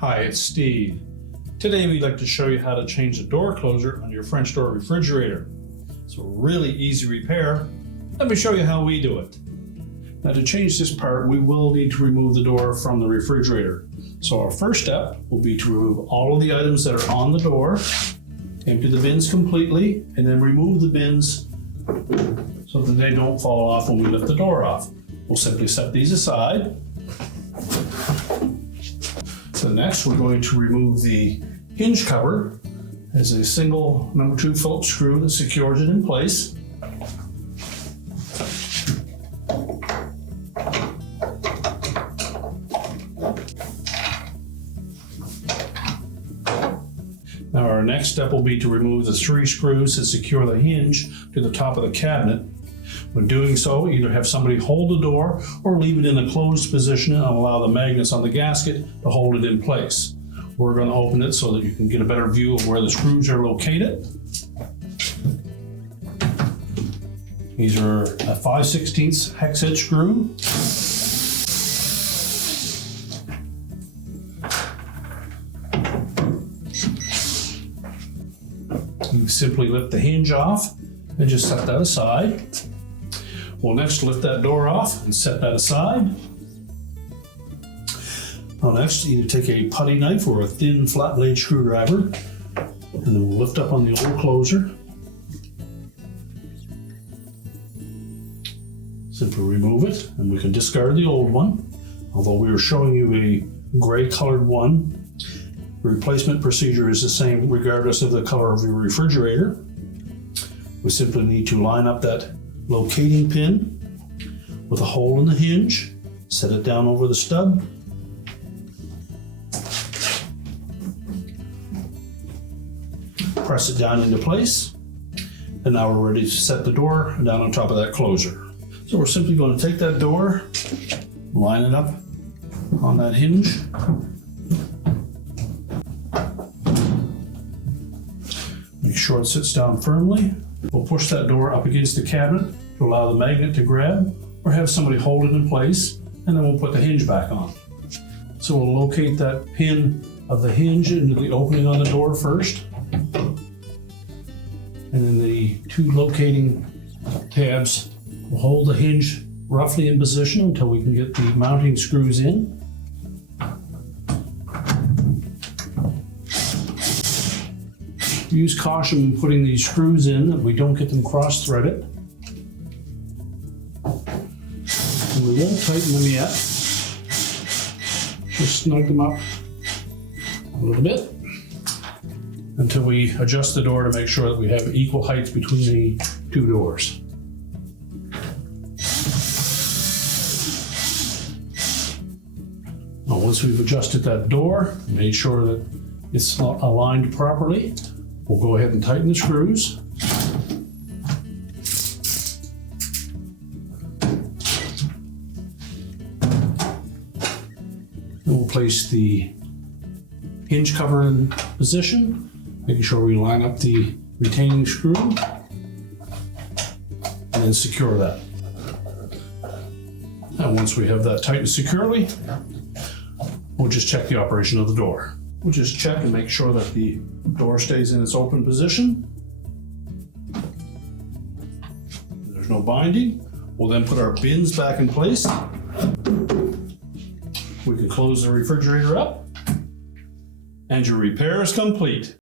Hi, it's Steve. Today we'd like to show you how to change the door closer on your French door refrigerator. It's a really easy repair. Let me show you how we do it. Now to change this part, we will need to remove the door from the refrigerator. So our first step will be to remove all of the items that are on the door, empty the bins completely, and then remove the bins so that they don't fall off when we lift the door off. We'll simply set these aside. So next we're going to remove the hinge cover as a single number 2 Phillips screw that secures it in place. Now our next step will be to remove the 3 screws that secure the hinge to the top of the cabinet. When doing so, either have somebody hold the door or leave it in a closed position and allow the magnets on the gasket to hold it in place. We're going to open it so that you can get a better view of where the screws are located. These are a 5/16 hex head screw. You simply lift the hinge off and just set that aside. We'll next lift that door off and set that aside. Now next, either take a putty knife or a thin flat blade screwdriver, and then we'll lift up on the old closer. Simply remove it, and we can discard the old one. Although we were showing you a gray colored one, the replacement procedure is the same regardless of the color of your refrigerator. We simply need to line up that locating pin with a hole in the hinge, set it down over the stub, press it down into place, and now we're ready to set the door down on top of that closer. So we're simply going to take that door, line it up on that hinge, make sure it sits down firmly. We'll push that door up against the cabinet to allow the magnet to grab, or have somebody hold it in place, and then we'll put the hinge back on. So we'll locate that pin of the hinge into the opening on the door first. And then the 2 locating tabs will hold the hinge roughly in position until we can get the mounting screws in. Use caution when putting these screws in that we don't get them cross-threaded. And we won't tighten them yet. Just snug them up a little bit until we adjust the door to make sure that we have equal heights between the 2 doors. Now once we've adjusted that door, made sure that it's aligned properly, we'll go ahead and tighten the screws. Then we'll place the hinge cover in position, making sure we line up the retaining screw, and then secure that. And once we have that tightened securely, we'll just check the operation of the door. We'll just check and make sure that the door stays in its open position. There's no binding. We'll then put our bins back in place. We can close the refrigerator up, and your repair is complete.